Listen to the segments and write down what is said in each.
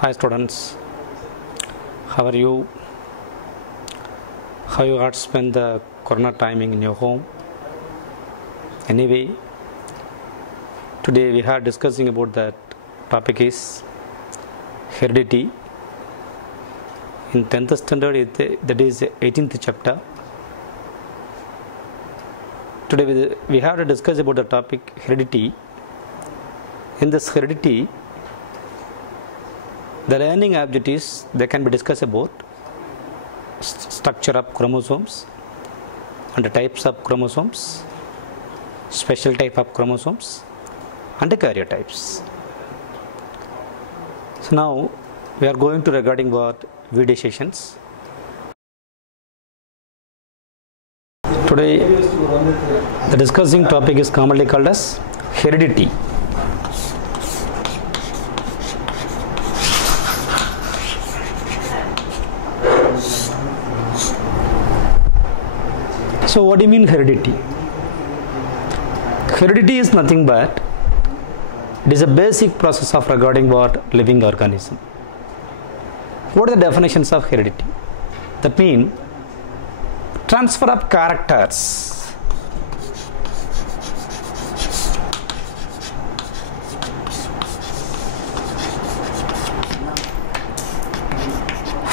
Hi students, how are you? How you had spent the corona timing in your home? Anyway, today we are discussing about that topic is heredity. In 10th standard, that is 18th chapter. Today we have to discuss about the topic heredity. In this heredity, the learning objectives they can be discussed about structure of chromosomes and the types of chromosomes, special type of chromosomes and the karyotypes. So now we are going to regarding what video sessions. Today the discussing topic is commonly called as heredity. So what do you mean heredity? Heredity is nothing but it is a basic process of regarding what living organism. What are the definitions of heredity? That means transfer of characters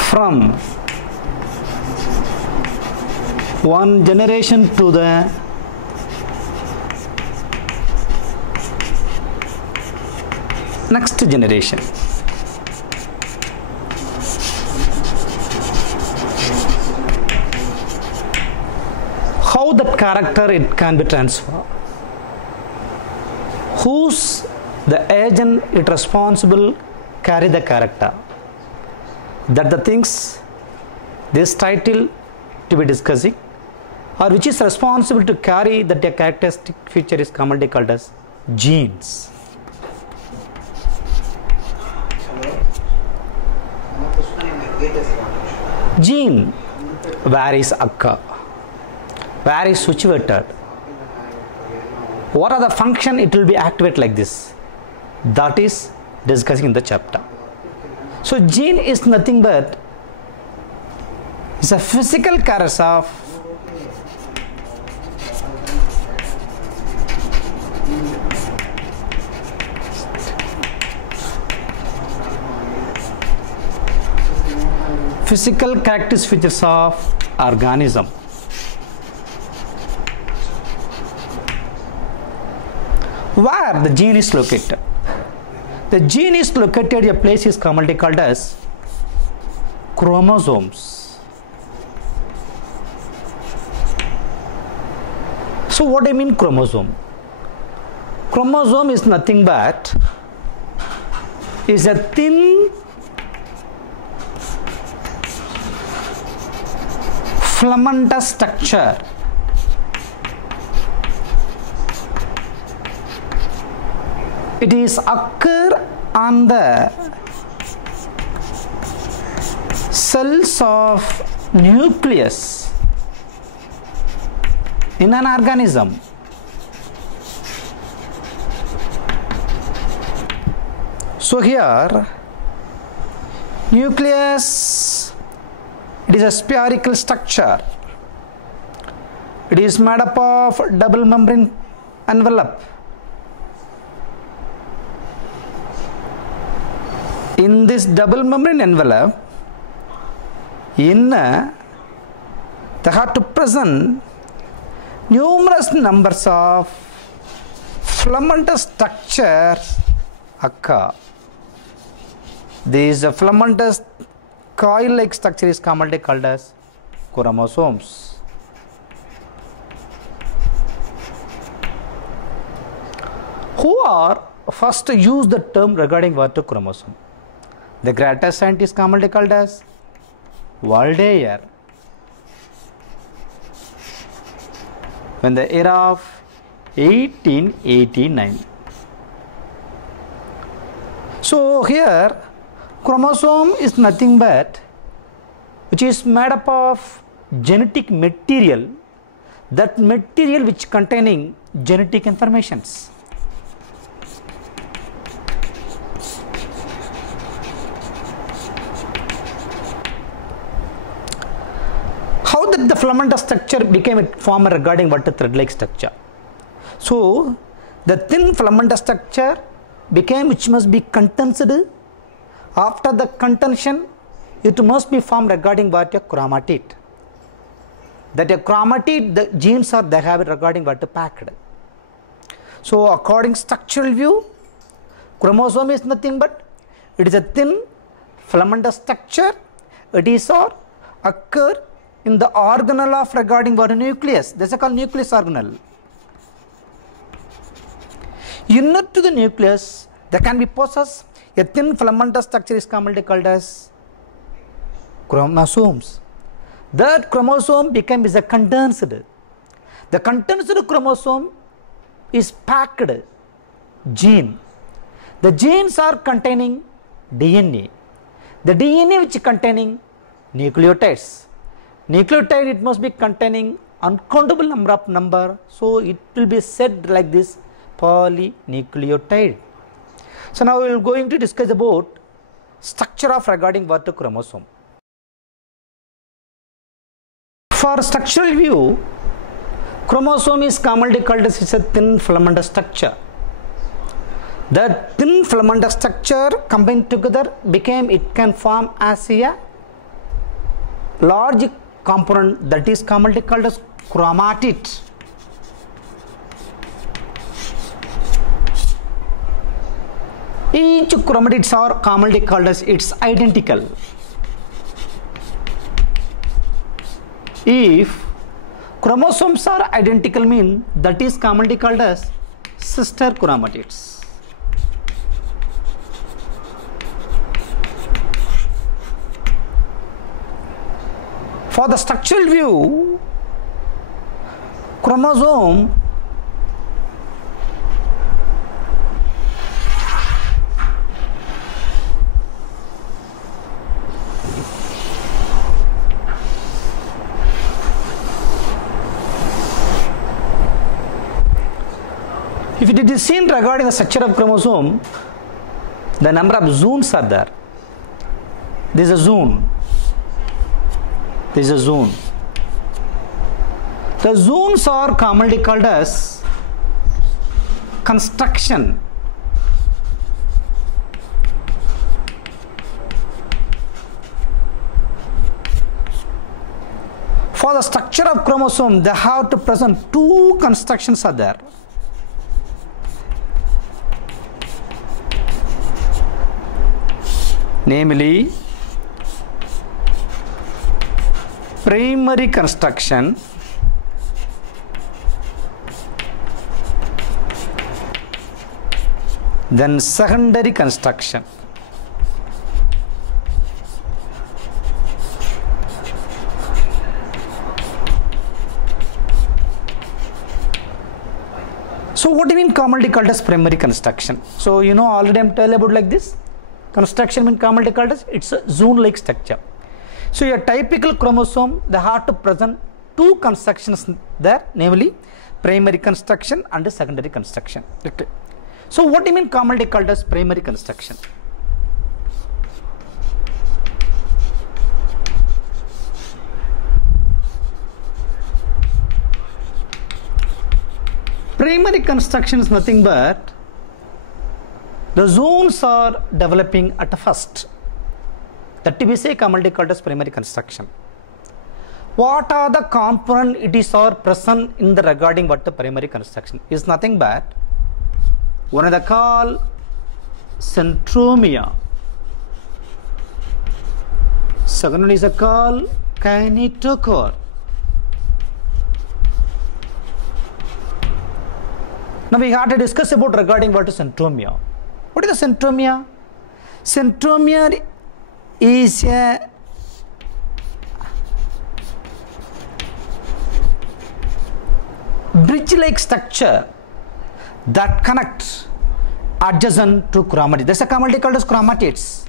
from one generation to the next generation. How that character it can be transferred? Who's the agent it responsible carry the character? That the things this title to be discussing, or which is responsible to carry that the characteristic feature is commonly called as genes. Gene, where is occur? Where is situated? What are the function it will be activate like this? That is discussing in the chapter. So gene is nothing but it's a physical character of physical characteristics features of organism. Where the gene is located? The gene is located a place is commonly called as chromosomes. So what I mean chromosome? Chromosome is nothing but is a thin filamentous structure it is occur on the cells of nucleus in an organism. So here nucleus it is a spherical structure. It is made up of double membrane envelope. In this double membrane envelope, they have to present numerous numbers of filamentous structures occur. This filamentous coil-like structure is commonly called as chromosomes. Who are first to use the term regarding what to chromosome? The greatest scientist commonly called as Waldeyer. When the era of 1889. So here chromosome is nothing but which is made up of genetic material, that material which containing genetic informations. filamentous structure became formed regarding what? Thread-like structure. So the thin filamentous structure became which must be condensed. After the contention, it must be formed regarding what? A chromatid. That a chromatid, the genes are they have it regarding what? Packed. So according structural view, chromosome is nothing but it is a thin filamentous structure. It is or occur in the organelle of regarding what? Nucleus. This is called nucleus organelle. Inner to the nucleus, there can be possessed a thin filamentous structure is commonly called as chromosomes. That chromosome becomes a condensed. The condensed chromosome is packed gene. The genes are containing DNA. The DNA which is containing nucleotides. Nucleotide it must be containing uncountable number. So it will be said like this, polynucleotide. So now we are going to discuss about structure of regarding what? Chromosome. For structural view, chromosome is commonly called as a thin filamentous structure. The thin filamentous structure combined together became it can form as a large component that is commonly called as chromatid. Each chromatids are commonly called as it's identical. If chromosomes are identical mean that is commonly called as sister chromatids. For the structural view, chromosome if it is seen regarding the structure of chromosome, the number of zones are there. This is a zone. This is a zone. The zones are commonly called as construction. For the structure of chromosome, they have to present two constructions are there. Namely, primary construction then secondary construction. So what do you mean commonly called as primary construction? So you know already I am telling about like this. Construction means commonly called as it's a zone-like structure. So a typical chromosome, they have to present two constructions there, namely primary construction and secondary construction. Okay. So what do you mean commonly called as primary construction? Primary construction is nothing but the zones are developing at first. That we say commonly called as primary construction. What are the components it is are present in the regarding what the primary construction is nothing but one of the called centromere. Second one is a called kinetochore. Now we have to discuss about regarding what is centromere. What is the centromere? Centromere is a bridge-like structure that connects adjacent to chromatids. That's a commonly called as chromatids.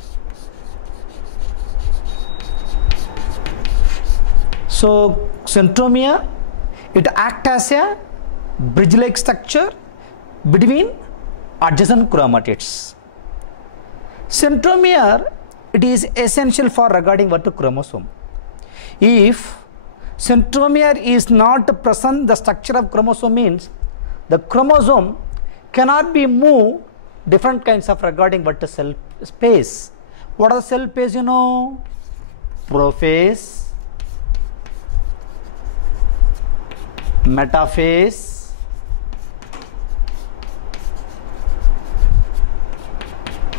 So centromere, it acts as a bridge-like structure between adjacent chromatids. Centromere, it is essential for regarding what to chromosome. If centromere is not present in the structure of chromosome means the chromosome cannot be moved different kinds of regarding what the cell space. What are the cell space, you know? Prophase, metaphase,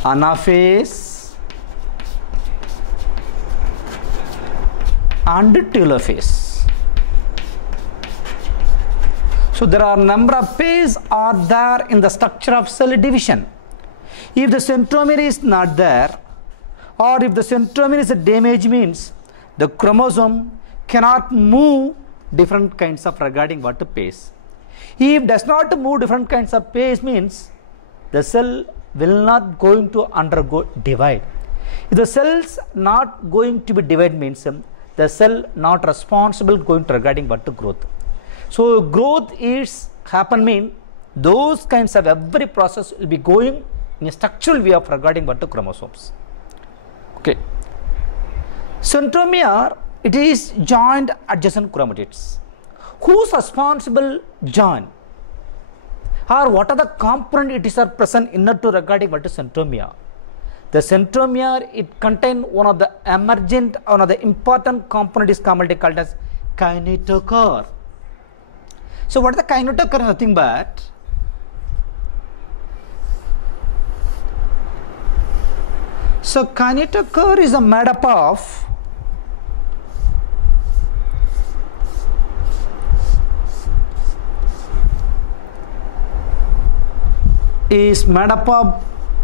anaphase and telophase. So there are number of phases are there in the structure of cell division. If the centromere is not there, or if the centromere is damaged, means the chromosome cannot move different kinds of regarding what phase. If does not move different kinds of phase, means the cell will not going to undergo divide. If the cells not going to be divided, means the cell not responsible going to regarding what to growth. So growth is happen mean those kinds of every process will be going in a structural way of regarding what to chromosomes. Okay. Centromere, it is joined adjacent chromatids. Who's responsible join? Or what are the components it is are present inner to regarding what is centromere? The centromere, it contain one of the emergent, one of the important component is commonly called as kinetochore. So what is the kinetochore? Nothing but kinetochore is made up of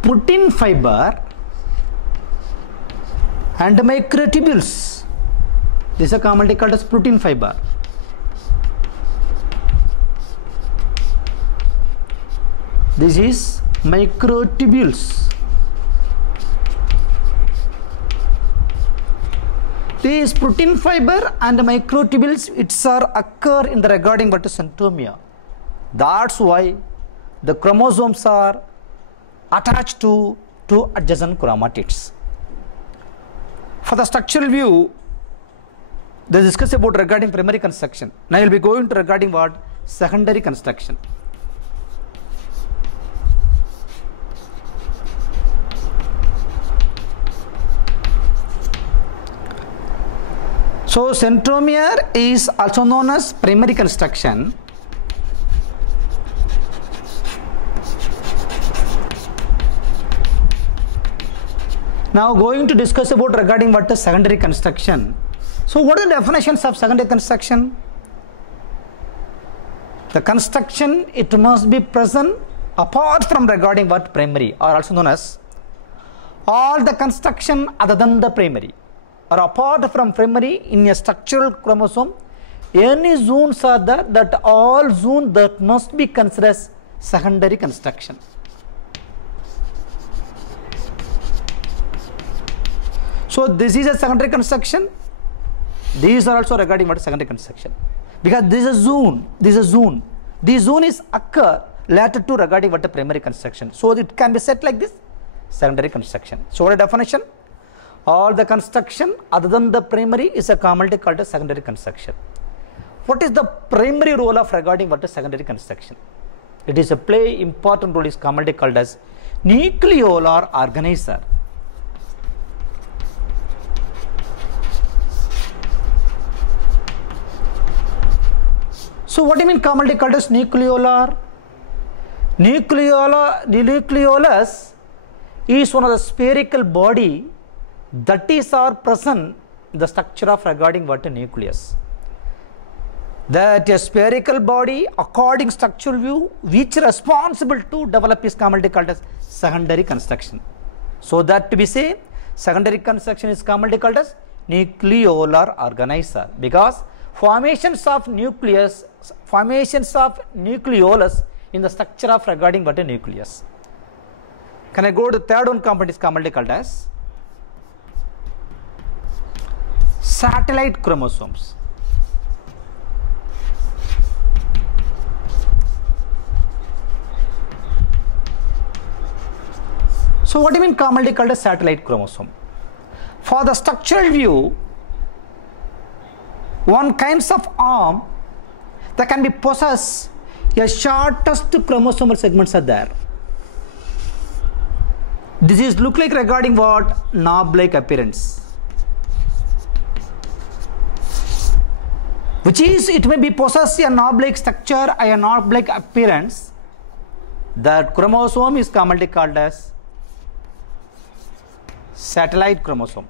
protein fiber and microtubules. This is commonly called as protein fiber. This is microtubules. These protein fiber and microtubules occur in the regarding what is centromere. That's why the chromosomes are attached to two adjacent chromatids. For the structural view, they discuss about regarding primary construction. Now you will be going to regarding what? Secondary construction. So centromere is also known as primary construction. Now going to discuss about regarding what is secondary construction. So what are the definitions of secondary construction? The construction, it must be present apart from regarding what primary, or also known as all the construction other than the primary, or apart from primary in a structural chromosome. Any zones are there, that all zones that must be considered as secondary construction. So this is a secondary construction. These are also regarding what is secondary construction, because this is a zone. This is a zone. This zone is occur later to regarding what a primary construction. So it can be set like this: secondary construction. So what a definition? All the construction other than the primary is a commonly called as secondary construction. What is the primary role of regarding what is secondary construction? It is a play important role is commonly called as nucleolar organizer. So what do you mean commonly called as nucleolar? Nucleolus is one of the spherical body that is are present in the structure of regarding what a nucleus. That a spherical body according structural view which responsible to develop is commonly called as secondary construction. So that to be say secondary construction is commonly called as nucleolar organizer, because formations of nucleolus in the structure of regarding what a nucleus. Can I go to third one component is commonly called as satellite chromosomes. So what do you mean commonly called as satellite chromosome? For the structural view, one kinds of arm that can be possess a shortest chromosomal segments are there. This is look like regarding what? Knob-like appearance. Which is, it may be possess a knob-like structure, a knob-like appearance. That chromosome is commonly called as satellite chromosome.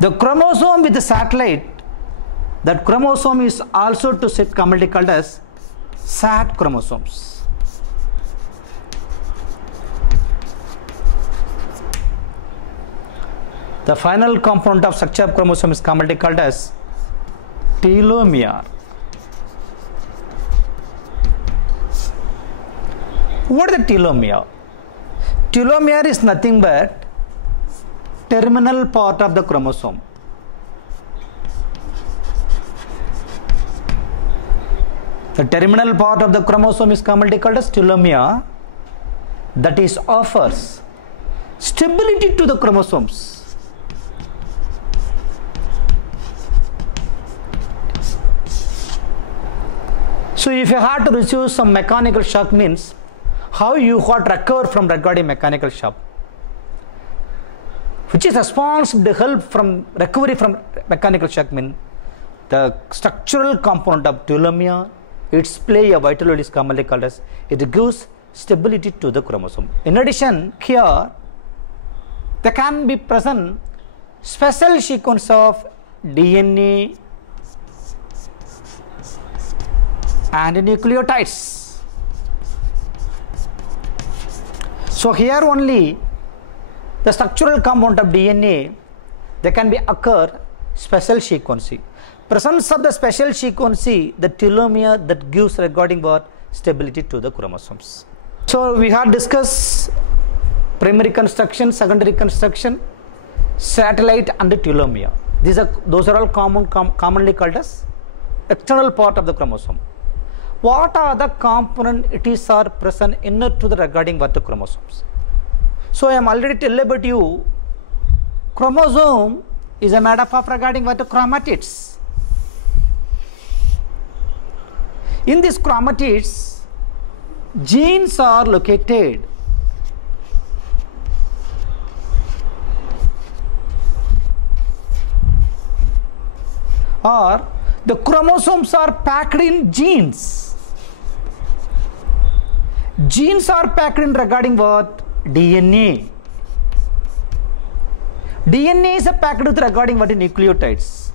The chromosome with the satellite, that chromosome is also to set commonly called as SAT chromosomes. The final component of structure of chromosome is commonly called as telomere. What is the telomere? Telomere is nothing but terminal part of the chromosome. The terminal part of the chromosome is commonly called as telomere, that is offers stability to the chromosomes. So if you have to receive some mechanical shock, means how you got recover from regarding mechanical shock, which is responsible to help from recovery from mechanical shock, means the structural component of telomere, its play a vital role is commonly called as, it gives stability to the chromosome. In addition, here there can be present special sequence of DNA and nucleotides. So here only the structural component of DNA, there can be occur special sequence. Presence of the special sequence, the telomere, that gives regarding what? Stability to the chromosomes. So we have discussed primary construction, secondary construction, satellite and the telomere. Those are all commonly called as external part of the chromosome. What are the component it is are present inner to the regarding what the chromosomes? So I am already tell about you, chromosome is a made up of regarding what the chromatids. In these chromatids, genes are located. Or the chromosomes are packed in genes. Genes are packed in regarding what? DNA. DNA is packed with regarding what? Nucleotides.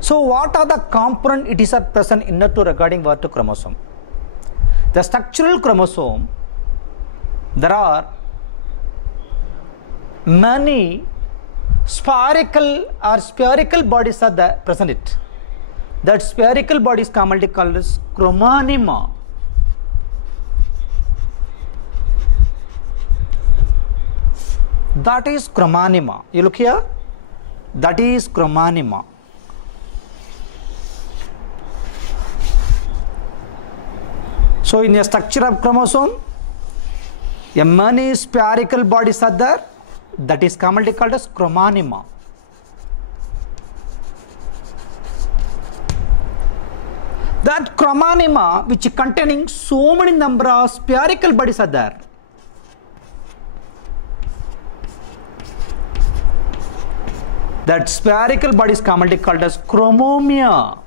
So what are the component it is present inner to regarding what? Chromosome. The structural chromosome, there are many spherical bodies are there present it. That spherical body is commonly called as chromonema. That is chromonema. You look here, that is chromonema. So in a structure of chromosome, a many spherical bodies are there, that is commonly called as chromonema. That chromonema, which containing so many number of spherical bodies are there. That spherical body is commonly called as chromomere.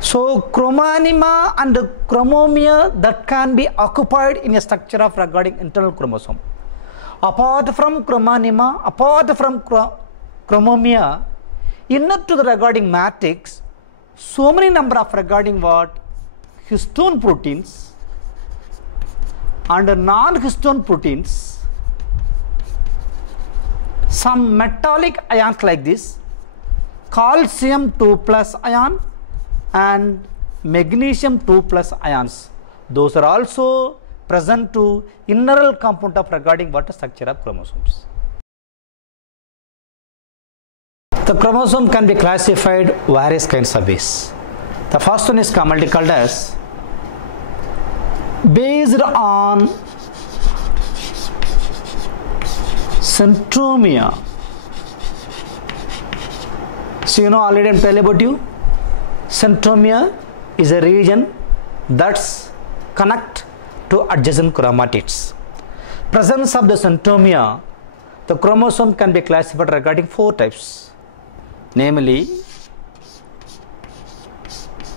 So chromonema and chromomere that can be occupied in a structure of regarding internal chromosome. Apart from chromonema, apart from chromomere, inner to the regarding matrix, so many number of regarding what? Histone proteins and non-histone proteins, some metallic ions like this, calcium 2+ ion and magnesium 2+ ions. Those are also present to inner component of regarding what? Structure of chromosomes. The chromosome can be classified various kinds of ways. The first one is commonly called as based on centromere. So you know already I tell about you. Centromere is a region that's connect to adjacent chromatids. Presence of the centromere, the chromosome can be classified regarding 4 types, namely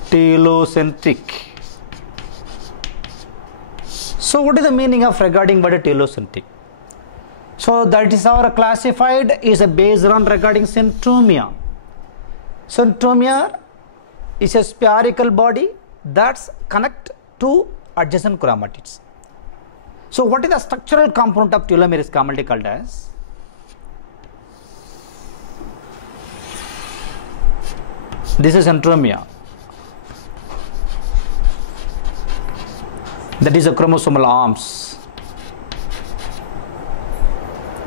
telocentric. So what is the meaning of regarding what is telocentric? So that is our classified is a based on regarding centromere. Centromere is a spherical body that's connect to adjacent chromatids. So what is the structural component of telomere is commonly called as this is centromere. That is the chromosomal arms.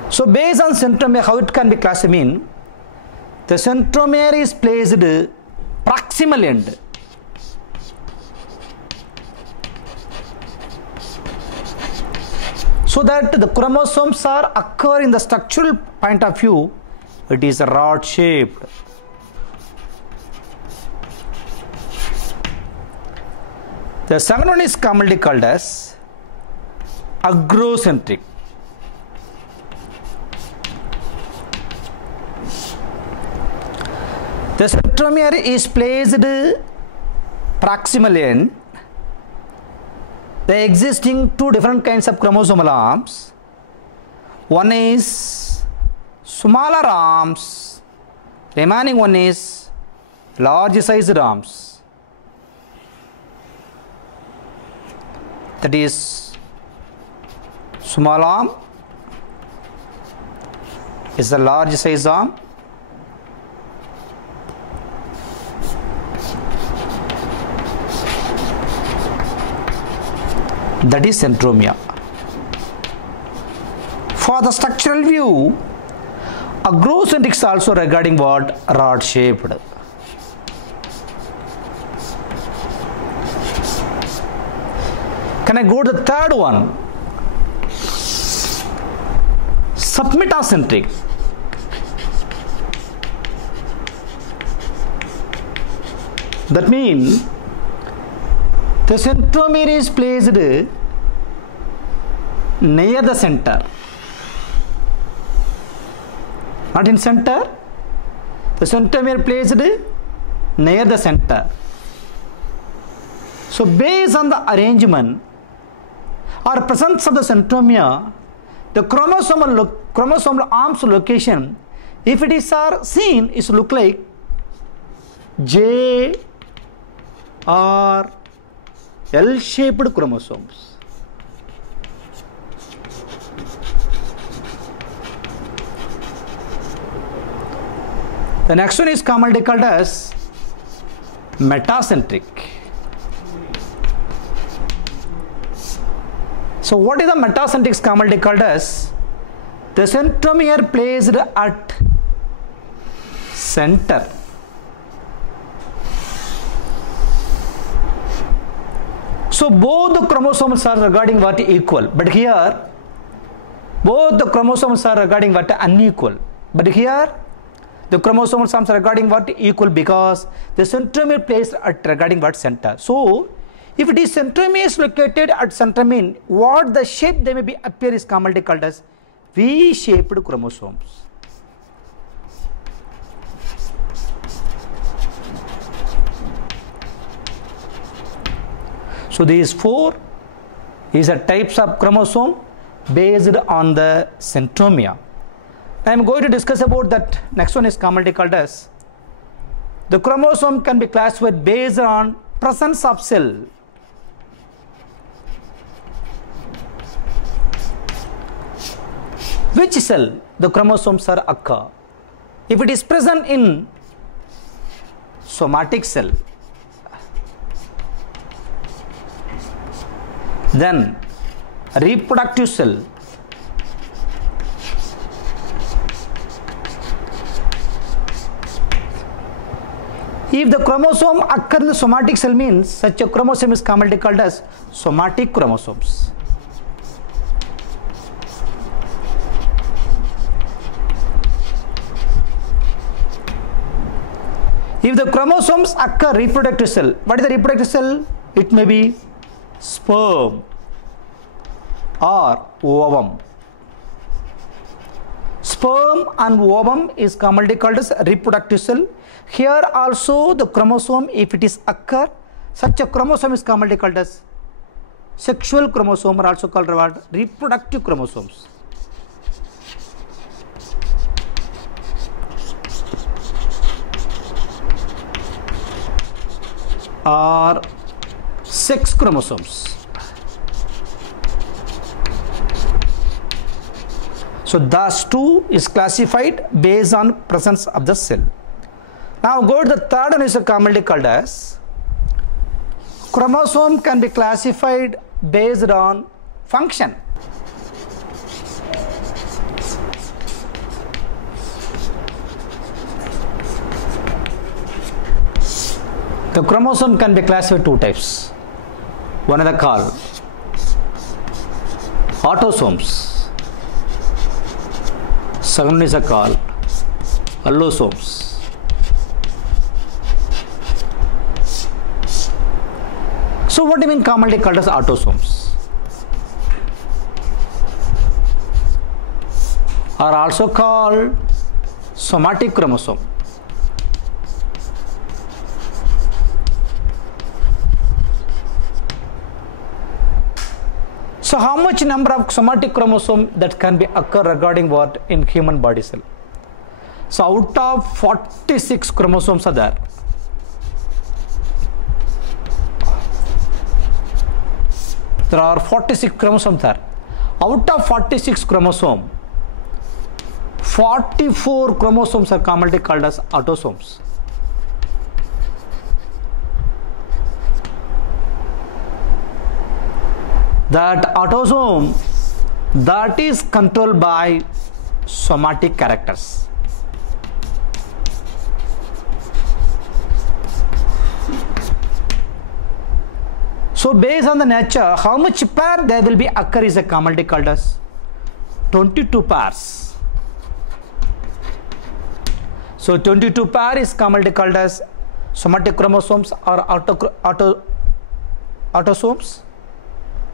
So based on centromere, how it can be classified? The centromere is placed proximal end. So that the chromosomes are occur in the structural point of view, it is rod shaped. The second one is commonly called as agrocentric. The centromere is placed proximal end. The existing 2 different kinds of chromosomal arms. One is smaller arms, remaining one is large sized arms. That is small arm is the large size arm. That is centromere. For the structural view, agrocentric is also regarding what? Rod shaped. Can I go to the third one? Submetacentric. That means the centromere is placed near the center, not in center. The centromere placed near the center. So based on the arrangement or presence of the centromere, the chromosomal arms location, if it is seen, is look like J or L-shaped chromosomes. The next one is commonly called as metacentric. So what is the metacentric commonly called as? The centromere placed at center. So both the chromosomes are regarding what equal, but here both the chromosomes are regarding what unequal. But here the chromosomes are regarding what equal because the centromere placed at regarding what center. So if it is centromere is located at centromere, what the shape they may be appear is commonly called as V-shaped chromosomes. So these 4 is a types of chromosome based on the centromere. I am going to discuss about that. Next one is commonly called as the chromosome can be classified based on presence of cell. Which cell the chromosomes are occur? If it is present in somatic cell, then reproductive cell, If the chromosome occur in the somatic cell, means such a chromosome is commonly called as somatic chromosomes. If the chromosomes occur reproductive cell, what is the reproductive cell? It may be sperm or ovum. Sperm and ovum is commonly called as reproductive cell. Here also the chromosome, if it is occur, such a chromosome is commonly called as sexual chromosome, or also called reproductive chromosomes. Or sex chromosomes. So thus two is classified based on presence of the cell. Now go to the third one, is commonly called as chromosome can be classified based on function. The chromosome can be classified two types. One is called autosomes. Second is called allosomes. So what do you mean commonly called as autosomes? Are also called somatic chromosome. So how much number of somatic chromosome that can be occur regarding what in human body cell? So out of 46 chromosomes are there. There are 46 chromosomes there. Out of 46 chromosomes, 44 chromosomes are commonly called as autosomes. That autosome that is controlled by somatic characters. So based on the nature, how much pair there will be occur is a commonly called as 22 pairs. So 22 pair is commonly called as somatic chromosomes or autosomes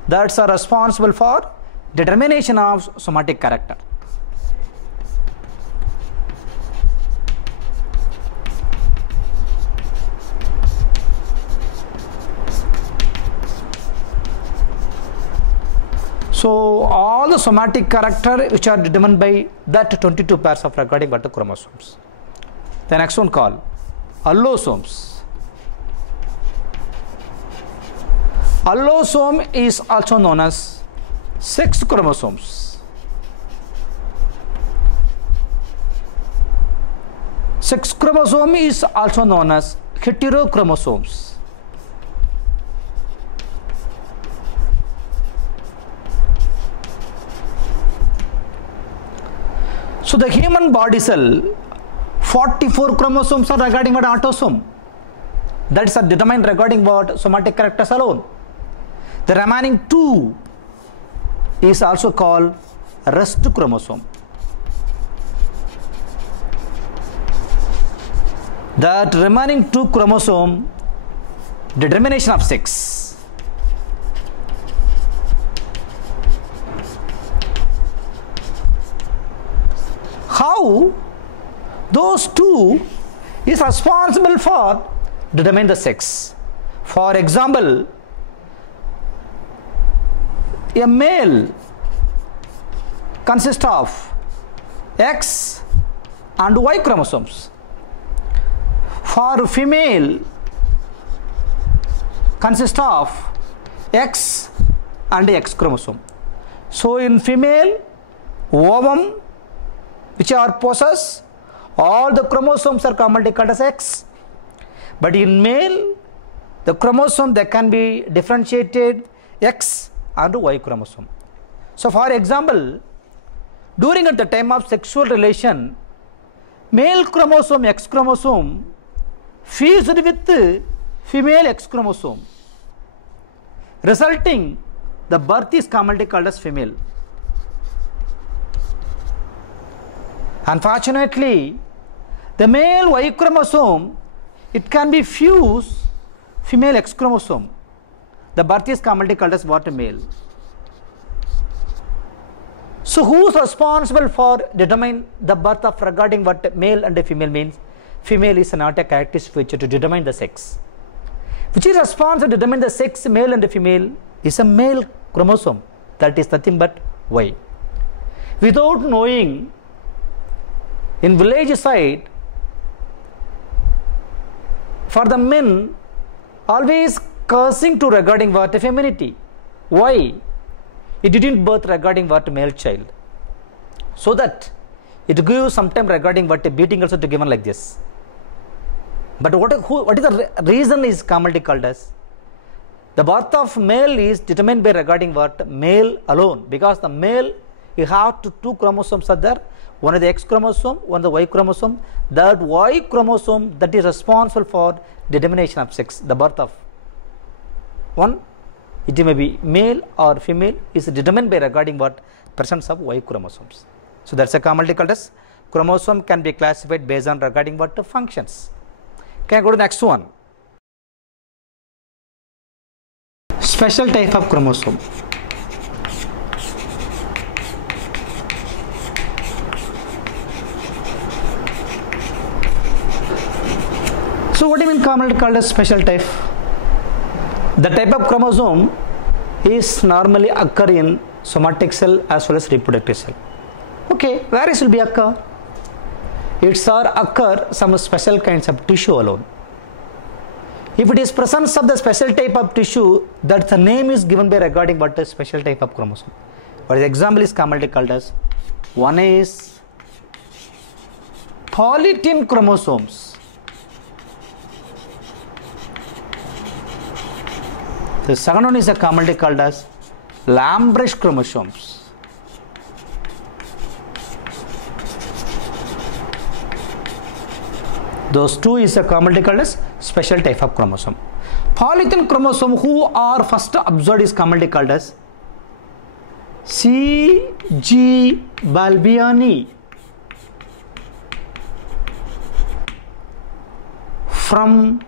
that are responsible for determination of somatic character. So all the somatic character which are determined by that 22 pairs of regarding what the chromosomes. The next one called allosomes. Allosome is also known as sex chromosomes. Sex chromosome is also known as heterochromosomes. So the human body cell, 44 chromosomes are regarding what autosome. That is determined regarding what somatic characters alone. The remaining 2 is also called rest chromosome. That remaining 2 chromosome determination of sex. How those 2 is responsible for determine the sex. For example, a male consists of X and Y chromosomes. For female consists of X and X chromosome. So in female, ovum which are possess, all the chromosomes are commonly called as X. But in male, the chromosome that can be differentiated X and Y chromosome. So for example, during at the time of sexual relation, male chromosome X chromosome fused with female X chromosome, resulting the birth is commonly called as female. Unfortunately, the male Y chromosome, it can be fused female X chromosome. The birth is commonly called as what? Male. So who is responsible for determine the birth of regarding what male and female means? Female is not a characteristic feature to determine the sex. Which is responsible to determine the sex, male and female, is a male chromosome. That is nothing but Y. Without knowing, in village side, for the men, always cursing to regarding what? Femininity. Why? It didn't birth regarding what? Male child. So that it gives sometime regarding what? Beating also to given like this. But what is the reason is commonly called as? The birth of male is determined by regarding what? Male alone. Because the male, you have two chromosomes are there. One is the X chromosome, one is the Y chromosome. That Y chromosome that is responsible for determination of sex, the birth of one, it may be male or female, is determined by regarding what? Presence of Y chromosomes. So that's a commonly called as chromosome can be classified based on regarding what? Functions. Can I go to the next one? Special type of chromosome. So what do you mean commonly called as special type? The type of chromosome is normally occur in somatic cell as well as reproductive cell. Okay, where it will be occur? It's occur some special kinds of tissue alone. If it is presence of the special type of tissue, that the name is given by regarding what is special type of chromosome. For example, is commonly called as, one is polytene chromosomes. The second one is commonly called as Lamprecht chromosomes. Those two is commonly called as special type of chromosome. Polytene chromosome who are first observed is commonly called as C.G. balbiani from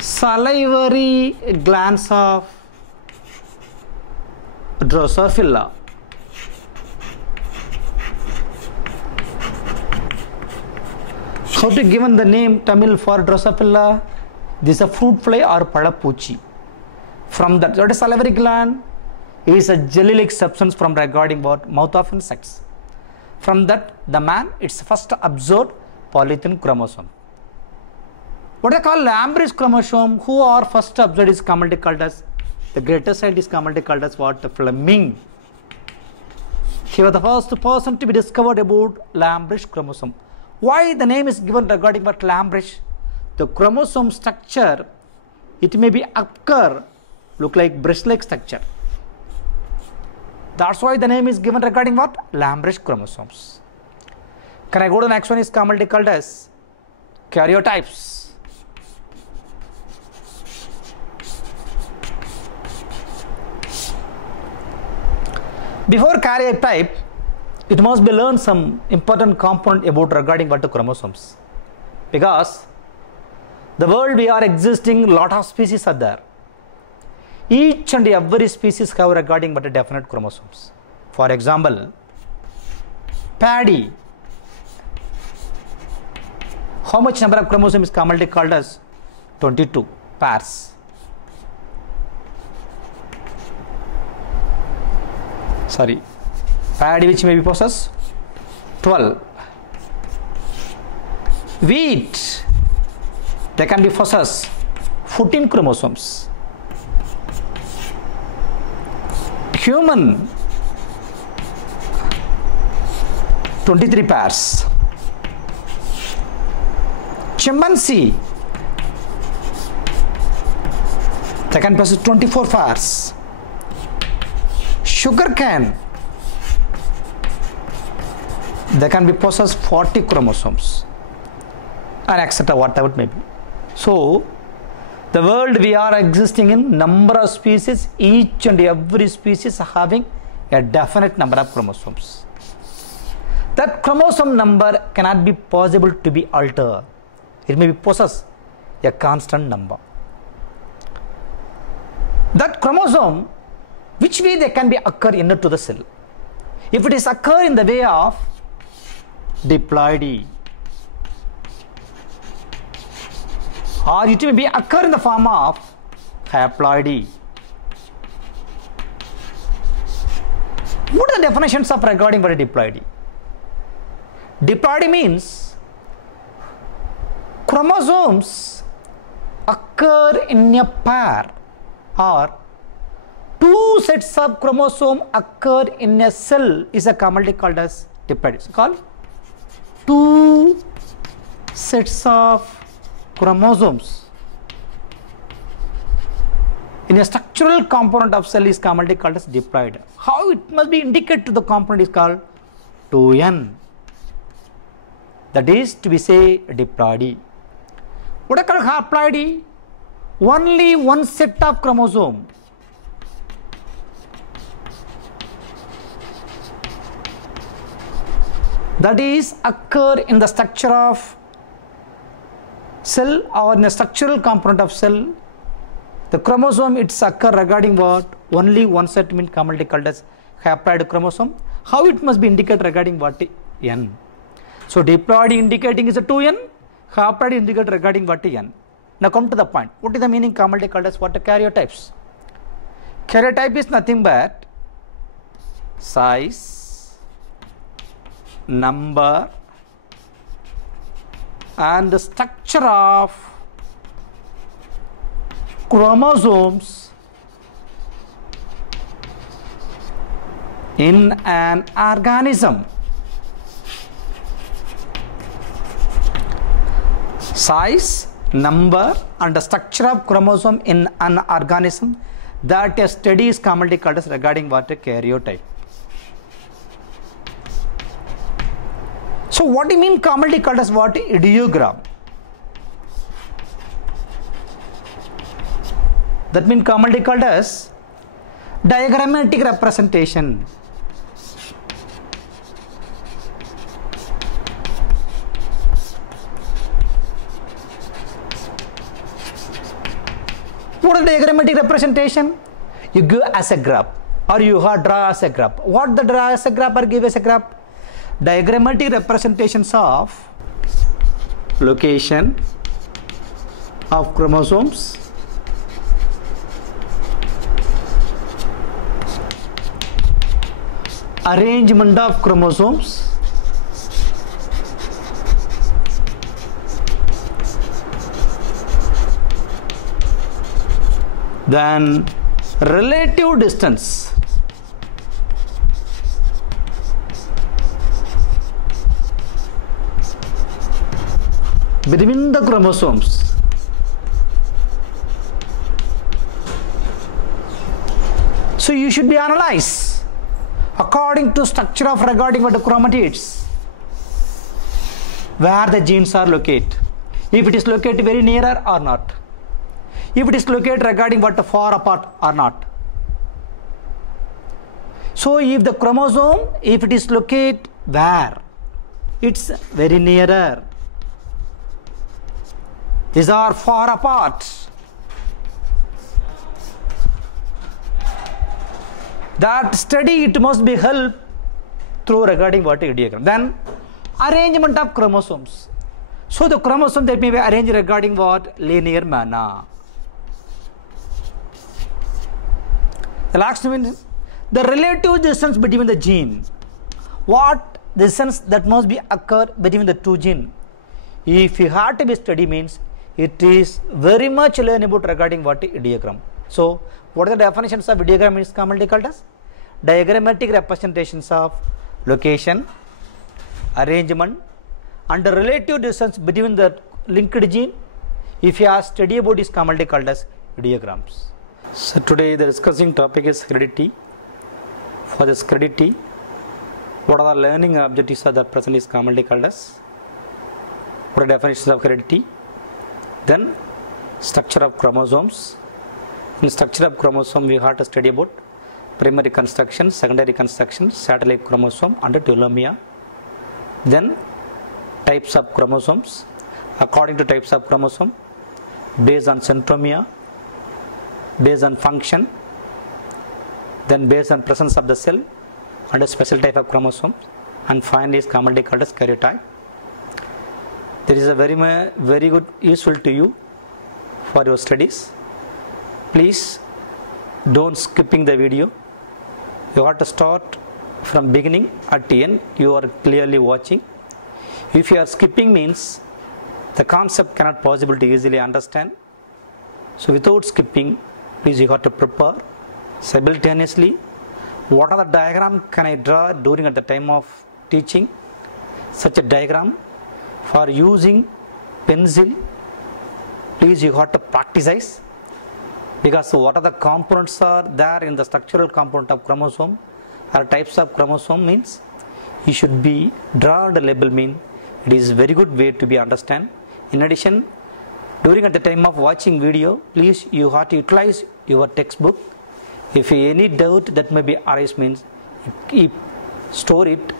salivary glands of Drosophila. How to given the name Tamil for Drosophila? This is a fruit fly or padapuchi. From that, what is salivary gland? It is a jelly-like substance from regarding what? Mouth of insects. From that, the man, it's first observed polytene chromosome. What they call Lamprecht chromosome, who are first observed is commonly called as, the greatest scientist is commonly called as what? Fleming. He was the first person to be discovered about Lamprecht chromosome. Why the name is given regarding what? Lamprecht? The chromosome structure, it may be occur, look like breast-like structure. That's why the name is given regarding what? Lamprecht chromosomes. Can I go to the next one is commonly called as karyotypes. Before karyotype, it must be learned some important component about regarding what the chromosomes. Because the world we are existing, lot of species are there. Each and every species have regarding what a definite chromosomes. For example, paddy. How much number of chromosomes is commonly called as? 22 pairs. Sorry, paddy which may be possess 12. Wheat, they can be possess 14 chromosomes. Human, 23 pairs. Chimpanzee, they can possess 24 pairs. Sugar cane, they can be possess 40 chromosomes. and etc., whatever it may be. So the world we are existing in, number of species, each and every species having a definite number of chromosomes. That chromosome number cannot be possible to be altered. It may be possess a constant number. That chromosome, which way they can be occur inner to the cell? If it is occur in the way of diploidy, or it may be occur in the form of haploidy. What are the definitions of regarding what is diploidy? Diploidy means chromosomes occur in a pair, or two sets of chromosome occur in a cell is commonly called as diploidy. It's called two sets of chromosomes in a structural component of cell is commonly called as diploid. How it must be indicated to the component is called 2n. That is to be say diploidy. What are called haploidy? Only one set of chromosome. That is occur in the structure of cell or in a structural component of cell. The chromosome it's occur regarding what? Only one set means commonly called as haploid chromosome. How it must be indicated regarding what? N. So diploidy indicating is a 2n, haploid indicated regarding what? N. Now come to the point. What is the meaning commonly called as what? Karyotypes. Karyotype is nothing but size, number and the structure of chromosomes in an organism. Size, number and the structure of chromosome in an organism, that a study is commonly called as regarding what? A karyotype. So what do you mean commonly called as what? Ideogram. That means commonly called as diagrammatic representation. What is diagrammatic representation? You give as a graph or you draw as a graph. What the draw as a graph or give as a graph? Diagrammatic representations of location of chromosomes, arrangement of chromosomes, then relative distance between the chromosomes. So you should be analyzed according to structure of regarding what the chromatids, where the genes are located, if it is located very nearer or not, if it is located regarding what far apart or not. So if the chromosome, if it is located where it's very nearer, these are far apart, that study it must be helped through regarding what ideogram. Then arrangement of chromosomes. So the chromosome that may be arranged regarding what? Linear manner. The last one, the relative distance between the gene. What distance that must be occur between the two genes? If you have to be study means it is very much learn about regarding what ideogram. So what are the definitions of ideogram is commonly called as? Diagrammatic representations of location, arrangement and the relative distance between the linked gene. If you are study about is commonly called as ideograms. So today the discussing topic is heredity. For this heredity, what are the learning objectives of that person is commonly called as? what are definitions of heredity, then structure of chromosomes. In structure of chromosome, we have to study about primary construction, secondary construction, satellite chromosome and telomere. Then types of chromosomes. According to types of chromosome, based on centromere, based on function, then based on presence of the cell and a special type of chromosome, and finally is commonly called as karyotype. There is a very good useful to you for your studies. Please don't skipping the video. You have to start from beginning at the end. You are clearly watching. If you are skipping means the concept cannot possible to easily understand. So without skipping, please you have to prepare simultaneously. What are the diagram can I draw during at the time of teaching? Such a diagram for using pencil, please you have to practice, because what are the components are there in the structural component of chromosome or types of chromosome means you should be draw the label mean. It is very good way to be understand. In addition, during at the time of watching video, please you have to utilize your textbook. If any doubt that may be arise means, you store it.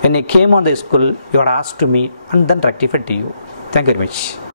When I came on the school, you are asked to me and then rectify to you. Thank you very much.